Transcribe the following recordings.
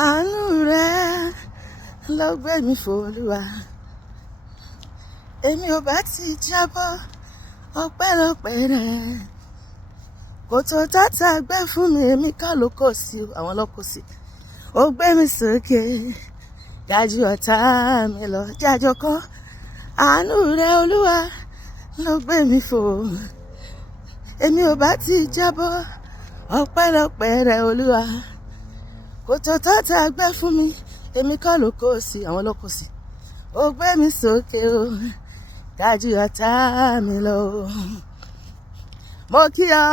àánú rẹ ló gbé mi fò Olúwa. Èmi ò bá ti jábọ́ ọpẹ́lọpẹ́ rẹ. Kòtò tata gbẹ́ fún mi, èmi kọ́ ló kò sí, àwọn ló kò sí. Ó gbé mi sókè dájú ọ̀tá mi lọ. Jájọ kọ́ àánú rẹ Olúwa ló gbé mi fò. Èmi ò bá ti jábọ́ ọpẹ́lọpẹ́ rẹ Olúwa. Kòtò tata gbẹ́ fún mi, èmi kọ́ ló kò sí, àwọn ló kò sí. Ó gbé mi sókè o dájú ọ̀tá mi lọ. Mo kí ọ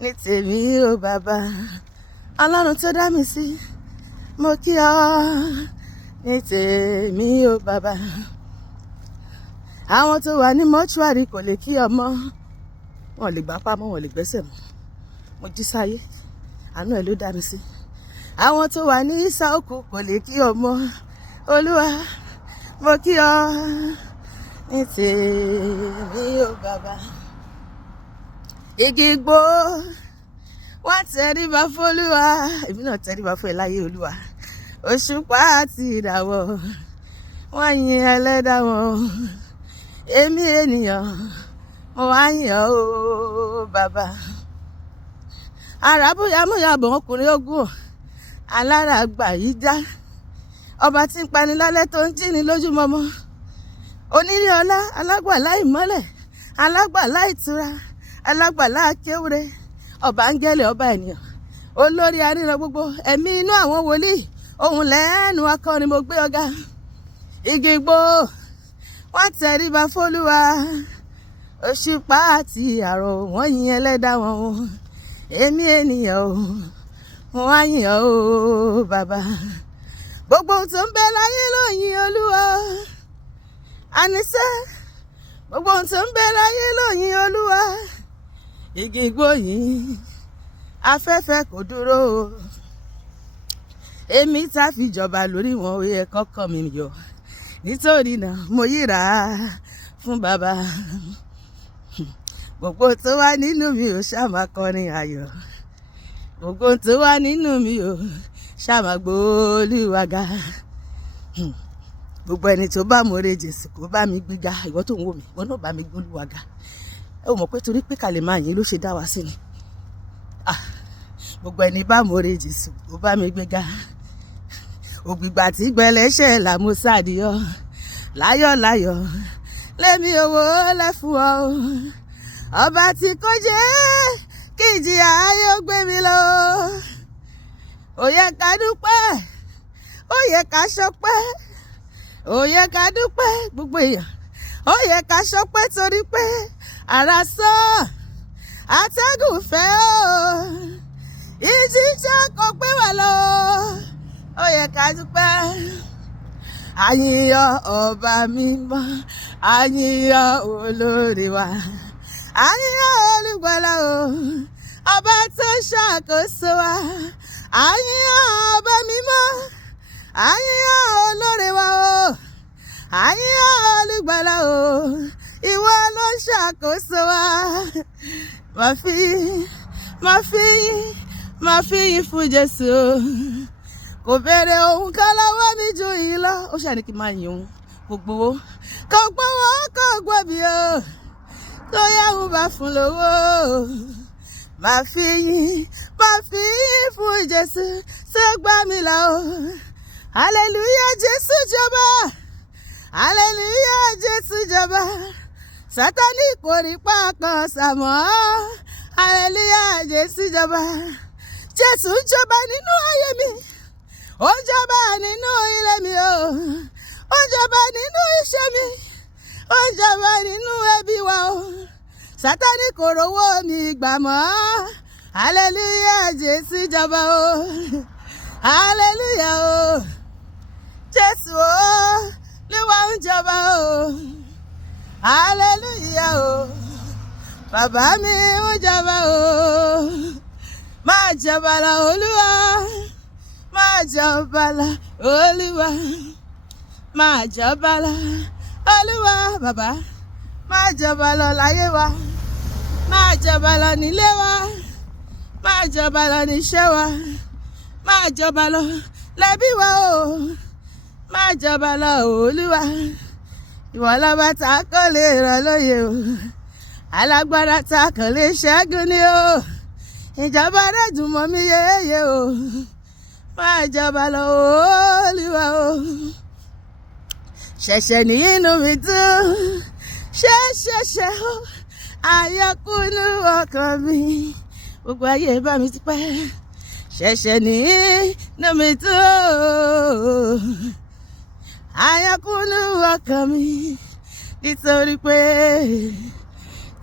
ní tèmi o bàbá, Ọlọ́run tó dá mi sí. Mo kí ọ ní tèmi o bàbá. Àwọn tó wà ní mọ́ṣúárì kò lè kí ọmọ, wọn lè gbápá mọ́, wọn lè gbẹ́sẹ̀ mọ́. Mo jí sáyé, àánú ẹ̀ ló dá mi sí. Àwọn tó wà ní ìsà òkú kò lè kí ọmọ. Olúwa, mo kí ọ ní tèmi o bàbá. Igi igbó wọ́n tẹríba f'Olúwa, èmi náà tẹríba fún ẹ láyé Olúwa. Òṣùpá àti ìràwọ̀ wọ́n yin ẹlẹ́dàá wọn. Èmi ènìyàn mo wá yìn ọ́ o bàbá. Àràbùyàmùyàbọ̀ ọkùnrin ogun alára àgbà yìí já. Ọba tí ń pani lálẹ́ tó ń jí ni lójúmọmọ. Onílé ọlá, alágbàlá ìmọ́lẹ̀, alágbàlá ìtura, alágbàlá akéwúre, ọba áńgẹ́lì, ọba ènìyàn, olórí aríran gbogbo, ẹ̀mí inú àwọn wòlíì, ohùn lẹ́nu akọrin, mo gbé ọ̀gá. Igi igbó wọ́n tẹríba f'Olúwa, òṣùpá àti àrọ̀ wọ́n yin ẹlẹ́dàá wọn. Èmi ènìyàn o, mo wá yìn ọ́ o bàbá. Gbogbo ohun tó ń bẹ láyé ló yin Olúwa. Àníṣe gbogbo ohun tó ń bẹ láyé ló yin Olúwa. Igi igbó yìí afẹ́fẹ́ kò dúró. Èmi tá fi jọba lórí wọn, ó yẹ kọ́kọ́ mi yọ. Nítorí náà mo yíra fún bàbá. Gbogbo tó wà nínú mi ò ṣáà máa kọrin ayọ̀. Gbogbo tó wà nínú mi ò ṣáà máa gbé Olúwa ga. Gbogbo ẹni tó bá mọ̀ọ́rẹ́ Jésù kó bá mi gbéga. Ìwọ tó ń wò mí, ìwọ náà bá mi gbé Olúwa ga. Ẹ ò mọ̀ pé torí pé kàlẹ́ máa yín ló ṣe dá wa sí ni. Gbogbo ẹni bá mọ̀ọ́rẹ́ Jésù kó bá mi gbéga. Ògbìgbà tí gbẹlẹ́ṣẹ̀ làmúsàdìyọ láyọ̀láyọ̀ lẹ́mi owó lẹ́fún ọ. Ọba tí kò jẹ́ kí ìjìyà ayé ó gbé mi lọ. Ó yẹ ká dúpẹ́, ó yẹ ká ṣọpẹ́, ó yẹ ká dúpẹ́ gbogbo èèyàn. Ó yẹ ká ṣọpẹ́ torí pé ara sán atẹ́gùn fẹ́ o. Ìjìjà kò gbé wa lọ. Ó yẹ ká dúpẹ́. Àyìn ọ́ ọba mímọ́, àyìn ọ́ olórí wa, àyìn ọ́ olùgbàlà o, ọba tó ṣàkóso wa. Àyìn ọ́ ọba mímọ́, àyìn ọ́ olórí wa o, àyìn ọ́ olùgbàlà o, ìwọ ló ṣàkóso wa. Máa fi yìn fún Jésù. Kò béèrè ohun kan lọ́wọ́ mi ju yìí lọ. Ó ṣàní kí n máa yìn òun. Kò gbowó, kò gbowó, kò gbòbí o. Tó yẹ òun bá fún lówó. Máa fi yìn fún Jésù. Ṣé gbà mí là o? Hallelujah, Jésù jọba. Hallelujah, Jésù jọba. Sátánì kò rí pákan sàmọ́. Hallelujah, Jésù jọba. Jésù jọba nínú ayé mi. Ó jọba nínú ilé mi o. Ó jọba nínú iṣẹ́ mi. Ó jọba nínú ẹbí wa o. Sátánì kò rówó mi gbà mọ́. Hallelujah, Jésù jọba o. Hallelujah o. Jésù o, Olúwa ń jọba o. Hallelujah o. Bàbá mi ń jọba o. Máa jọba lọ Olúwa. Máa jọba lọ Olúwa. Máa jọba lọ Olúwa. Bàbá, máa jọba lọ láyé wa. Máa jọba lọ nílé wa. Máa jọba lọ níṣẹ́ wa. máa jọba lọ lẹ́bí wa o máa jọba lọ Olúwa ìwọ lọ́ba tá a kò lè rọ̀ lóye o alágbára tá a kò lè ṣẹ́gun ni o ìjọba rẹ̀ dùn mọ́ mi yéye o máa jọba lọ Olúwa o ṣẹ̀ṣẹ̀ ní inú mi dùn ṣẹ̀ṣẹ̀ o àyọkúnú ọkàn mi gbogbo ayé bá mi ti pẹ́ ṣẹ̀ṣẹ̀ ní inú mi dùn àyọkúnú ọkàn mi nítorí pé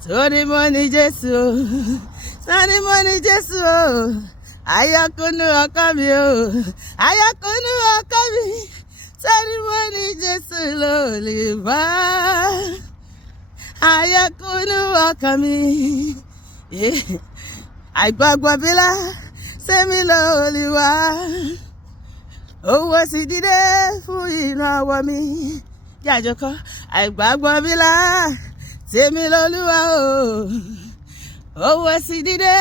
torí mo ní Jésù o torí mo ní Jésù o àyọkúnú ọkàn mi o àyọkúnú ọkàn mi torí mo ní Jésù ló lè wá àyọkúnú ọkàn mi àìgbàgbọ́ bílá sẹ́mi ló lè wá owó sì dìde fún ìrànwọ́ mi jájọkọ́ àìgbàgbọ́ bílá sẹ́mi lólúwa o owó sì dìde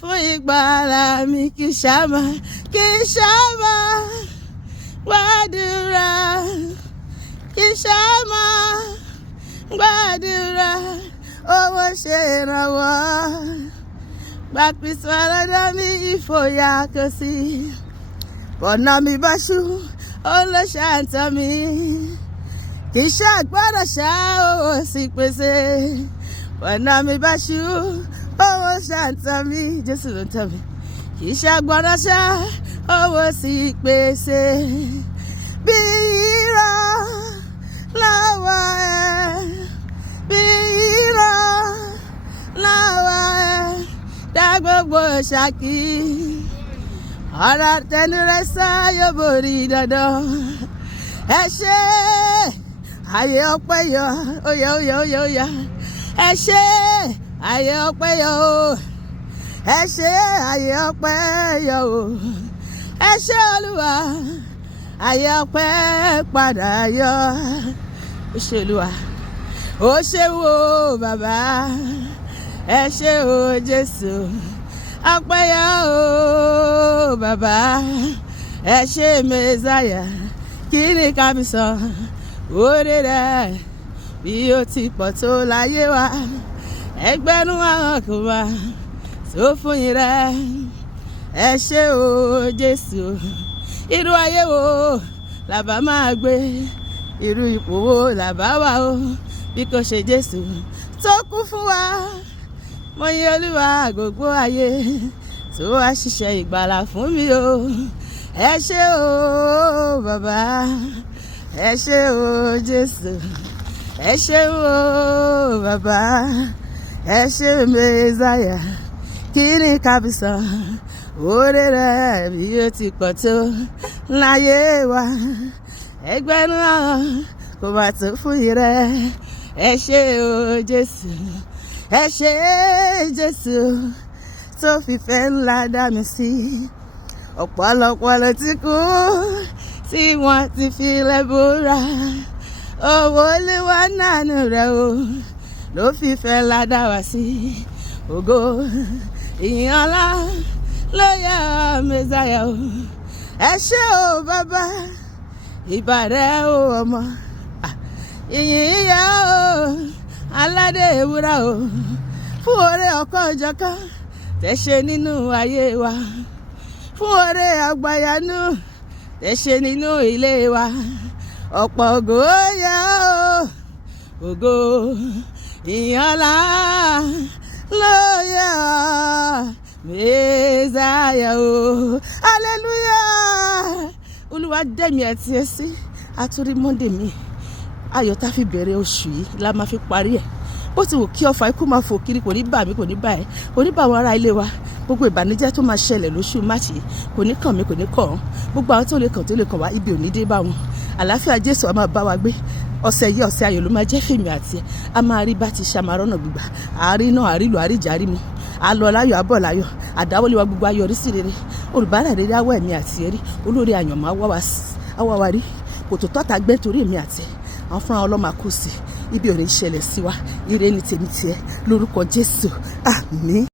fún ìgbàlà mi kì í ṣàmà gbàdúrà kì í ṣàmà gbàdúrà owó ṣe ìrànwọ́ gba Kristu alọ́dọ̀ mi ìfòyà kò sí bọ̀nà mi bá ṣú ó ló ṣàǹtọ́ mi kì í ṣàgbọ́dọ̀ ṣá owó sì pèsè bọ̀nà mi bá ṣú owó ṣàǹtọ́ mi Jésù ló ń tọ́ mi kì í ṣàgbọ́dọ̀ ṣá owó sì pèsè bí irọ́ lọ́wọ́ ẹ̀ bí irọ́ lọ́wọ́ ẹ̀ dá gbogbo ṣákì ọ̀rọ̀ tẹnu rẹ̀ sọ yóò borí dandan ẹ ṣé ayé ọpẹ́ yọ óyá ẹ ṣé ayé ọpẹ́ yọ ẹ ṣé ayé ọpẹ́ yọ ẹ ṣé Olúwa ayé ọpẹ́ padà yọ ó ṣé Olúwa ó ṣé wo bàbá ẹ ṣé o Jésù ọpẹ́ yọ o bàbá ẹ ṣé Mèsáyà kí ni ká fi sọ oore rẹ̀ bí ó ti pọ̀ tó láyé wa ẹgbẹ̀rún àwọn kò wá tó fún yín rẹ̀ ẹ ṣé o Jésù irú ayé wo làbá máa gbé irú ipò wo làbá wà o bí kò ṣe Jésù tó kú fún wa mo yìn Olúwa gbogbo ayé tó wá ṣiṣẹ́ ìgbàlà fún mi o ẹ ṣé o bàbá ẹ ṣé o Jésù ẹ ṣé o bàbá ẹ ṣé Mèsáyà kí ni ká fi sọ oore rẹ̀ bí ó ti pọ̀ tó láyé wa ẹgbẹ̀rún àwọn kò bá tó fún yín rẹ̀ ẹ ṣé o Jésù ẹ ṣé Jésù tó fìfẹ́ ńlá dá mi sí ọ̀pọ̀lọpọ̀ ló ti kú tí wọ́n ti fi lẹ́bùrà owó Olúwa nànú rẹ̀ o ló fìfẹ́ ńlá dá wa sí ògo ìyìn ọlá ló yẹ Mèsáyà o ẹ ṣé o bàbá ìbà rẹ̀ o ọmọ ìyìn yẹ o aládé ewúrà o fún oore ọ̀kan òjọ̀kan tẹ́ ṣe nínú ayé wa fún oore àgbàyanu tẹ́ ṣe nínú ilé wa ọ̀pọ̀ ògo yẹ o ògo ìyìn ọlá ló yẹ Mèsáyà o hallelujah Olúwa dẹ̀mí ẹ̀ tiẹ̀ sí àtúrí Monday mi ayọ̀ tá fi bẹ̀rẹ̀ oṣù yìí la máa fi parí ẹ̀ bó ti wù kí ọfà ikú máa fò kiri kò ní bà mí kò ní bà ẹ́ kò ní bà àwọn ará ilé wa gbogbo ìbànújẹ́ tó máa ṣẹlẹ̀ lóṣù máàcì yìí kò ní kàn mí kò ní kàn án gbogbo àwọn tó lè kàn wá ibi ò ní dé bá wọn àlàáfíà Jésù a máa bá wa gbé ọ̀sẹ̀ yìí ọ̀sẹ̀ ayọ̀ ló máa jẹ́ fèmí àti ẹ̀ a máa rí bá ti ṣàmárọ́nà gbígbà àárín náà àrílò àríjàrí mu àlọ́ láyọ̀ àbọ̀ láyọ̀ àdáwọ́lé wa gbogbo ayọ̀ rí sí rere olùbárà rere awọ́ ẹ̀mí àti ẹ̀rí olórí àyànmọ́ awọ́ wa rí kòtò tọ́ta gbẹ́ torí èmi àti ẹ̀ àwọn fúnra ọlọ́mà kò sí ibi ò ní ṣẹlẹ̀ sí wa ire ni tèmi tiẹ̀ lórúkọ Jésù àmín.